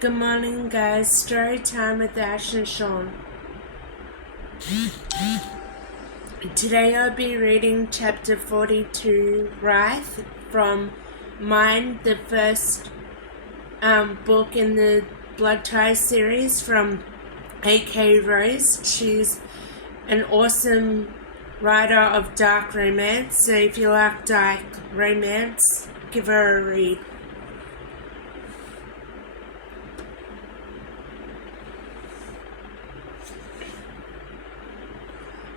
Good morning, guys. Story time with Ash and Sean. Today I'll be reading chapter 42, Wraith, from Mine, the first book in the Blood Ties series from A.K. Rose. She's an awesome writer of dark romance, so if you like dark romance, give her a read.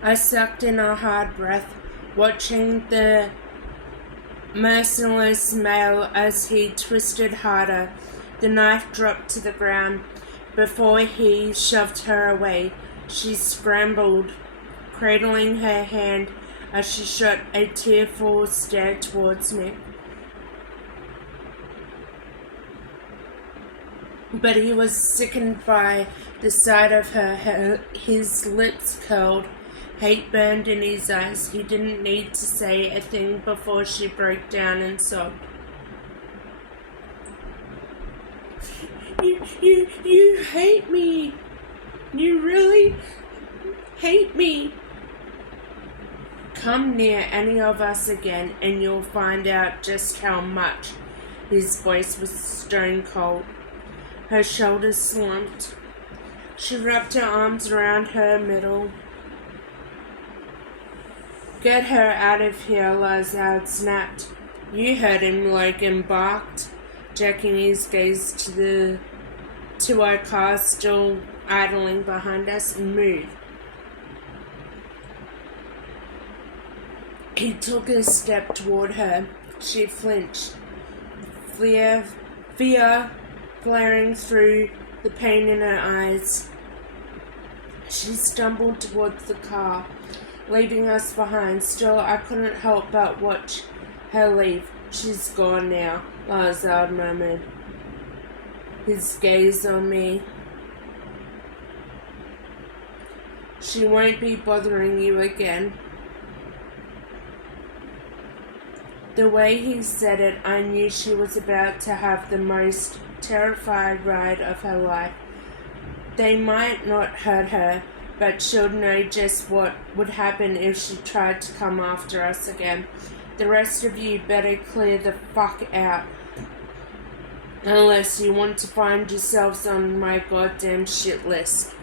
I sucked in a hard breath, watching the merciless male as he twisted harder. The knife dropped to the ground before he shoved her away. She scrambled, cradling her hand as she shot a tearful stare towards me. But he was sickened by the sight of her. His lips curled. Hate burned in his eyes. He didn't need to say a thing before she broke down and sobbed. You hate me. You really hate me. Come near any of us again and you'll find out just how much. His voice was stone cold. Her shoulders slumped. She wrapped her arms around her middle. Get her out of here, Lazard snapped. You heard him, Logan barked, jacking his gaze to our car still idling behind us. Move. He took a step toward her. She flinched, fear glaring through the pain in her eyes. She stumbled towards the car, leaving us behind. Still, I couldn't help but watch her leave. She's gone now, Lazard murmured, his gaze on me. She won't be bothering you again. The way he said it, I knew she was about to have the most terrified ride of her life. They might not hurt her, but she'll know just what would happen if she tried to come after us again. The rest of you better clear the fuck out. Unless you want to find yourselves on my goddamn shit list.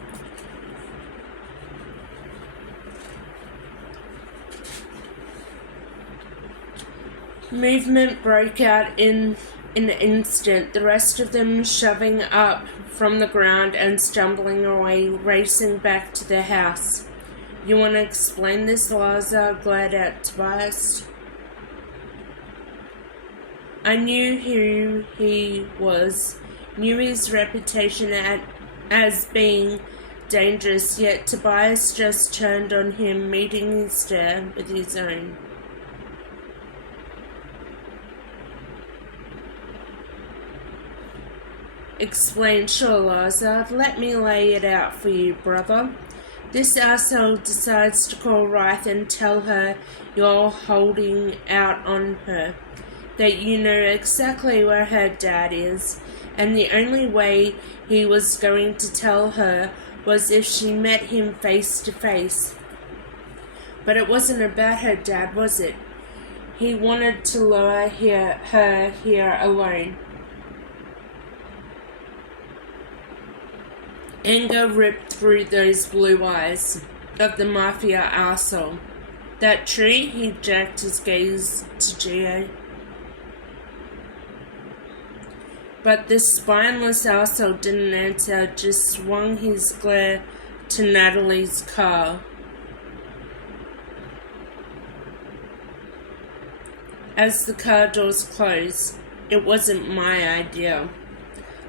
Movement broke out in an instant, the rest of them shoving up from the ground and stumbling away, racing back to the house. You want to explain this, Lazar? Glared at Tobias. I knew who he was, knew his reputation as being dangerous, yet Tobias just turned on him, meeting his stare with his own. Explained, sure, Lazard. Let me lay it out for you, brother. This asshole decides to call Wraith and tell her you're holding out on her, that you know exactly where her dad is, and the only way he was going to tell her was if she met him face to face. But it wasn't about her dad, was it? He wanted to lure her here alone. Anger ripped through those blue eyes of the mafia arsehole. That tree? He jacked his gaze to Geo. But this spineless arsehole didn't answer, just swung his glare to Natalie's car. As the car doors closed, it wasn't my idea.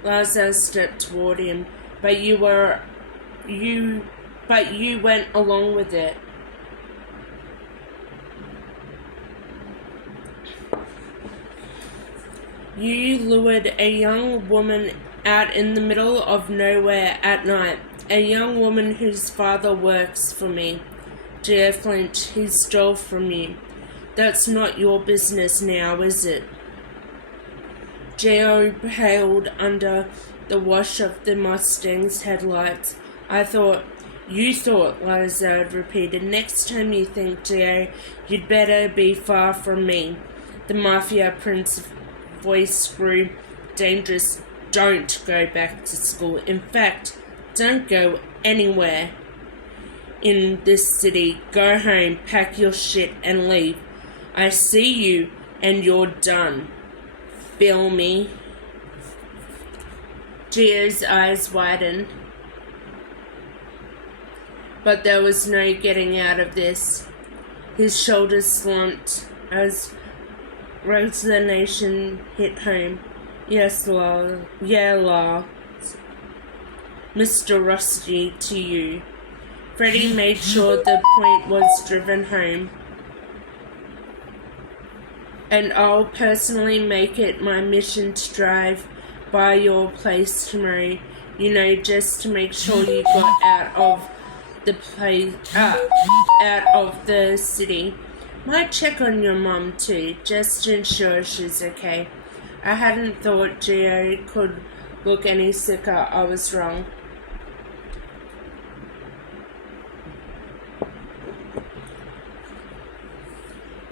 Lazar stepped toward him. But you went along with it. You lured a young woman out in the middle of nowhere at night. A young woman whose father works for me. Geo flinched. He stole from you. That's not your business now, is it? Geo paled under the wash of the Mustang's headlights. You thought, Lazard repeated. Next time you think, Geo, you'd better be far from me. The Mafia Prince's voice grew dangerous. Don't go back to school. In fact, don't go anywhere in this city. Go home, pack your shit, and leave. I see you, and you're done. Feel me? Geo's eyes widened. But there was no getting out of this. His shoulders slumped as resignation hit home. Yes, La. Yeah, La. Mr. Rusty, to you. Freddie made sure the point was driven home. And I'll personally make it my mission to drive by your place tomorrow. Just to make sure you got out of the city. Might check on your mom too, just to ensure she's okay. I hadn't thought Geo could look any sicker. I was wrong.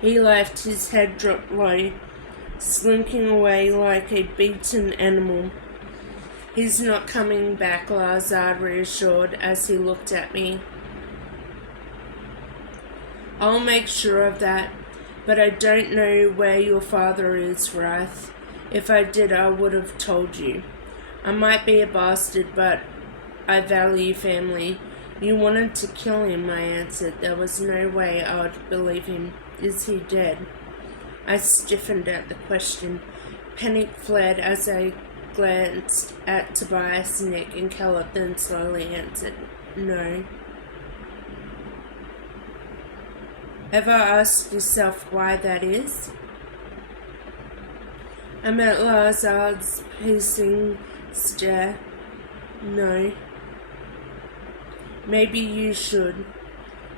He left, his head dropped low, slinking away like a beaten animal. He's not coming back, Lazard reassured as he looked at me. I'll make sure of that, but I don't know where your father is, Wraith. If I did, I would have told you. I might be a bastard, but I value family. You wanted to kill him, I answered. There was no way I would believe him. Is he dead? I stiffened at the question. Panic fled as I glanced at Tobias, Nick, and Caleb, then slowly answered, no. Ever asked yourself why that is? I met Lazard's piercing stare. No. Maybe you should.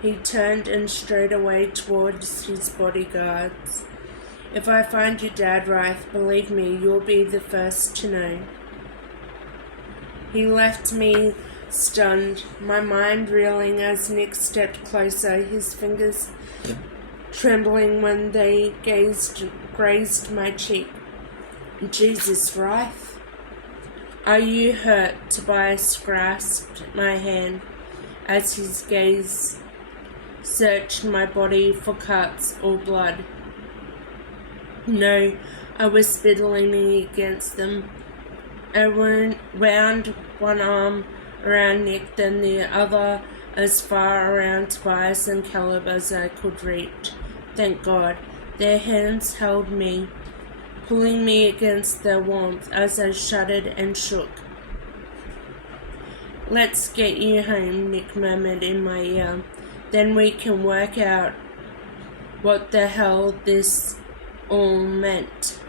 He turned and strode away towards his bodyguards. If I find your dad, Wraith, believe me, you'll be the first to know. He left me stunned, my mind reeling as Nick stepped closer, his fingers trembling when they grazed my cheek. Jesus, Wraith. Are you hurt? Tobias grasped my hand as his gaze searched my body for cuts or blood. No, I whispered, leaning against them. I wound one arm around Nick, then the other as far around Tobias and Caleb as I could reach. Thank God. Their hands held me, pulling me against their warmth as I shuddered and shook. Let's get you home, Nick murmured in my ear. Then we can work out what the hell this all meant.